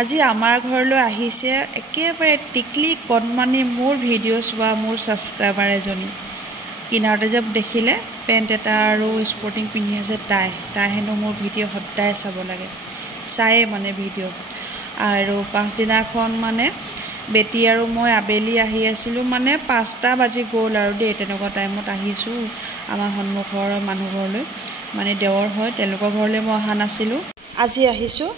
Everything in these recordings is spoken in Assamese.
আজি আমাৰ ঘৰলৈ আহিছে একেবাৰে টিকলি কণমানি মোৰ ভিডিঅ' চোৱা মোৰ ছাবস্ক্ৰাইবাৰ এজনী। কিনাৰতে যে দেখিলে পেণ্ট এটা আৰু স্পৰ্টিং পিন্ধি আছে তাই হেনো মোৰ ভিডিঅ' সদায় চাব লাগে, চায়ে মানে ভিডিঅ'। আৰু পাছদিনাখন মানে বেটি আৰু মই আবেলি আহি আছিলোঁ, মানে 5টা বাজি গ'ল আৰু দেই, তেনেকুৱা টাইমত আহিছোঁ আমাৰ সন্মুখৰ মানুহ ঘৰলৈ, মানে দেৱৰ হয়, তেওঁলোকৰ ঘৰলৈ মই অহা নাছিলোঁ, আজি আহিছোঁ।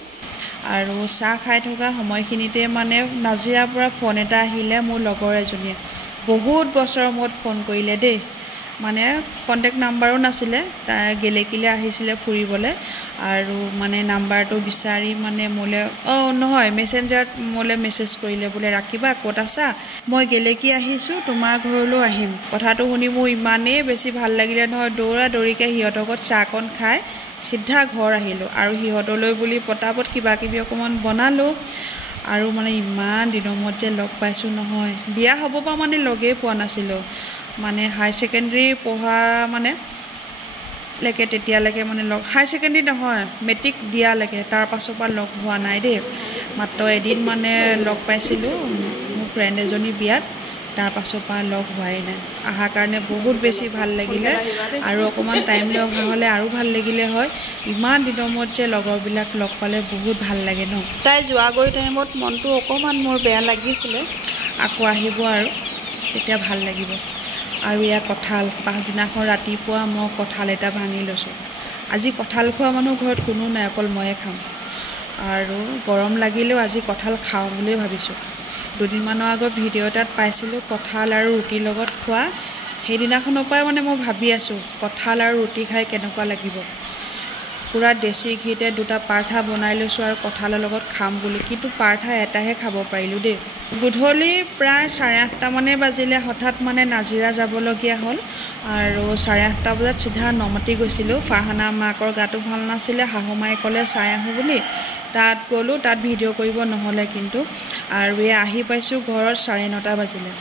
আৰু চাহ খাই থকা সময়খিনিতে মানে নাজিৰাৰ পৰা ফোন এটা আহিলে মোৰ লগৰ এজনীয়ে, বহুত বছৰৰ মূৰত ফোন কৰিলে দেই, মানে কণ্টেক্ট নাম্বাৰো নাছিলে, তাই গেলেকীলৈ আহিছিলে ফুৰিবলৈ, আৰু মানে নাম্বাৰটো বিচাৰি মানে মোলৈ নহয় মেছেঞ্জাৰত মোলৈ মেছেজ কৰিলে, বোলে ৰাখিবা ক'ত আছা, মই গেলেকী আহিছোঁ, তোমাৰ ঘৰলৈ আহিম। কথাটো শুনি মোৰ ইমানেই বেছি ভাল লাগিলে নহয়, দৌৰা দৌৰিকৈ সিহঁতৰ ঘৰত চাহকণ খাই চিধা ঘৰ আহিলোঁ, আৰু সিহঁতলৈ বুলি পটাপট কিবাকিবি অকণমান বনালোঁ। আৰু মানে ইমান দিনৰ মূৰত যে লগ পাইছোঁ নহয়, বিয়া হ'ব পৰা মানে লগেই পোৱা নাছিলোঁ, মানে হায়াৰ ছেকেণ্ডেৰী পঢ়া মানে লৈকে তেতিয়ালৈকে মানে হায়াৰ ছেকেণ্ডেৰী নহয় মেট্ৰিক দিয়ালৈকে, তাৰ পাছৰ পৰা লগ হোৱা নাই দেই, মাত্ৰ এদিন মানে লগ পাইছিলোঁ মোৰ ফ্ৰেণ্ড এজনী বিয়াত, তাৰ পাছৰ পৰা লগ হোৱাই নাই। অহাৰ কাৰণে বহুত বেছি ভাল লাগিলে, আৰু অকণমান টাইম লৈ অহা হ'লে আৰু ভাল লাগিলে হয়। ইমান দিনৰ মূৰত যে লগৰবিলাক লগ পালে বহুত ভাল লাগে ন। তাই যোৱাগৈ টাইমত মনটো অকণমান মোৰ বেয়া লাগিছিলে, আকৌ আহিব আৰু তেতিয়া ভাল লাগিব। আৰু এয়া কঁঠাল, পাছদিনাখন ৰাতিপুৱা মই কঁঠাল এটা ভাঙি লৈছোঁ। আজি কঁঠাল খোৱা মানুহ ঘৰত কোনো নাই, অকল ময়ে খাম, আৰু গৰম লাগিলেও আজি কঁঠাল খাওঁ বুলিয়ে ভাবিছোঁ। দুদিনমানৰ আগত ভিডিঅ' এটাত পাইছিলোঁ কঁঠাল আৰু ৰুটিৰ লগত খোৱা, সেইদিনাখনৰ পৰাই মানে মই ভাবি আছোঁ কঁঠাল আৰু ৰুটি খাই কেনেকুৱা লাগিব। পূৰা দেশী ঘিতে 2টা পাৰঠা বনাই লৈছোঁ আৰু কঁঠালৰ লগত খাম বুলি, কিন্তু পাৰঠা এটাহে খাব পাৰিলোঁ দেই। গধূলি প্ৰায় 8:30 মানে বাজিলে, হঠাৎ মানে নাজিৰা যাবলগীয়া হ'ল, আৰু 8:30 বজাত চিধা নমাতি গৈছিলোঁ। ফাৰহানাৰ মাকৰ গাটো ভাল নাছিলে, শাহুমাই ক'লে চাই আহোঁ বুলি, তাত গ'লোঁ, তাত ভিডিঅ' কৰিব নহ'লে কিন্তু, আৰু আহি পাইছোঁ ঘৰত 9:30 বাজিলে।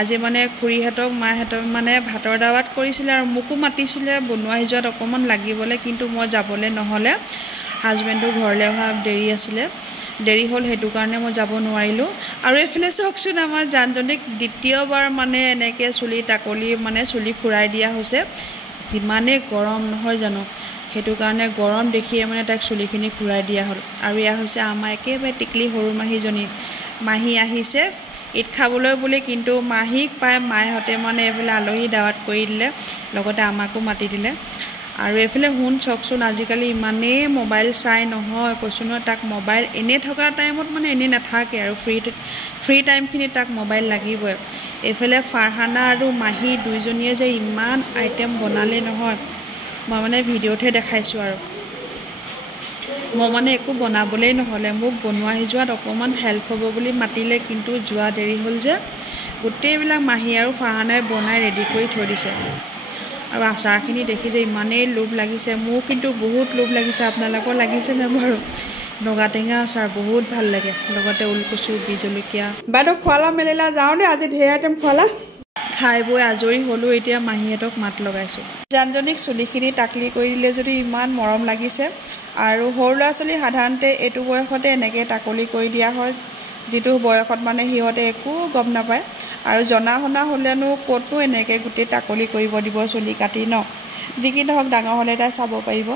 আজি মানে খুৰীহঁতক মাহঁতক মানে ভাতৰ দাৱাত কৰিছিলে, আৰু মোকো মাতিছিলে বনোৱা সিজোৱাত অকণমান লাগিবলৈ, কিন্তু মই যাবলৈ নহ'লে, হাজবেণ্ডটো ঘৰলৈ অহা দেৰি হ'ল, সেইটো কাৰণে মই যাব নোৱাৰিলোঁ। আৰু এইফালে চাওকচোন আমাৰ জানজনীক দ্বিতীয়বাৰ মানে এনেকৈ চুলি খুৰাই দিয়া হৈছে, যিমানেই গৰম নহয় জানো, সেইটো কাৰণে গৰম দেখিয়ে মানে তাইক চুলিখিনি খুৰাই দিয়া হ'ল। আৰু এয়া হৈছে আমাৰ একেবাৰে টিকলি সৰু মাহীজনী, মাহী আহিছে ঈদ খাবলৈ বুলি, কিন্তু মাহীক পাই মাহঁতে মানে এইফালে আলহী দাৱাত কৰি দিলে, লগতে আমাকো মাতি দিলে। আৰু এইফালে চাওকচোন আজিকালি ইমানেই মোবাইল চাই নহয়, কৈছোঁ নহয়, তাক মোবাইল এনেই থকা টাইমত মানে এনেই নাথাকে, আৰু ফ্ৰী টাইমখিনিত তাক মোবাইল লাগিবই। এইফালে ফাৰহানা আৰু মাহী দুইজনীয়ে যে ইমান আইটেম বনালে নহয়, মই মানে ভিডিঅ'তহে দেখাইছোঁ, আৰু মই মানে একো বনাবলেই নহ'লে, মোক বনোৱা সিজোৱাত অকণমান হেল্প হ'ব বুলি মাতিলে, কিন্তু যোৱা দেৰি হ'ল যে গোটেইবিলাক মাহী আৰু ফাৰহানাই বনাই ৰেডি কৰি থৈ দিছে। আৰু আচাৰখিনি দেখি যে ইমানেই লোভ লাগিছে, মোৰ কিন্তু বহুত লোভ লাগিছে, আপোনালোকৰ লাগিছেনে বাৰু? নগাটেঙা আচাৰ বহুত ভাল লাগে, লগতে ওলকচু, বিজলকীয়া। বাইদেউ খোৱালা মেলিলা, যাওঁ দেই, আজি ঢেৰ আইটেম খোৱালা। খাই বৈ আজৰি হ'লোঁ, এতিয়া মাহীহঁতক মাত লগাইছোঁ। জানজনীক চুলিখিনি টাকলি কৰি দিলে যদি ইমান মৰম লাগিছে, আৰু সৰু ল'ৰা ছোৱালী সাধাৰণতে এইটো বয়সতে এনেকৈ টাকলি কৰি দিয়া হয়, যিটো বয়সত মানে সিহঁতে একো গম নাপায়, আৰু জনা শুনা হ'লেনো ক'তনো এনেকৈ গোটেই টাকলি কৰিব দিব চুলি কাটি ন। যি কি নহওক ডাঙৰ হ'লে তাই চাব পাৰিব।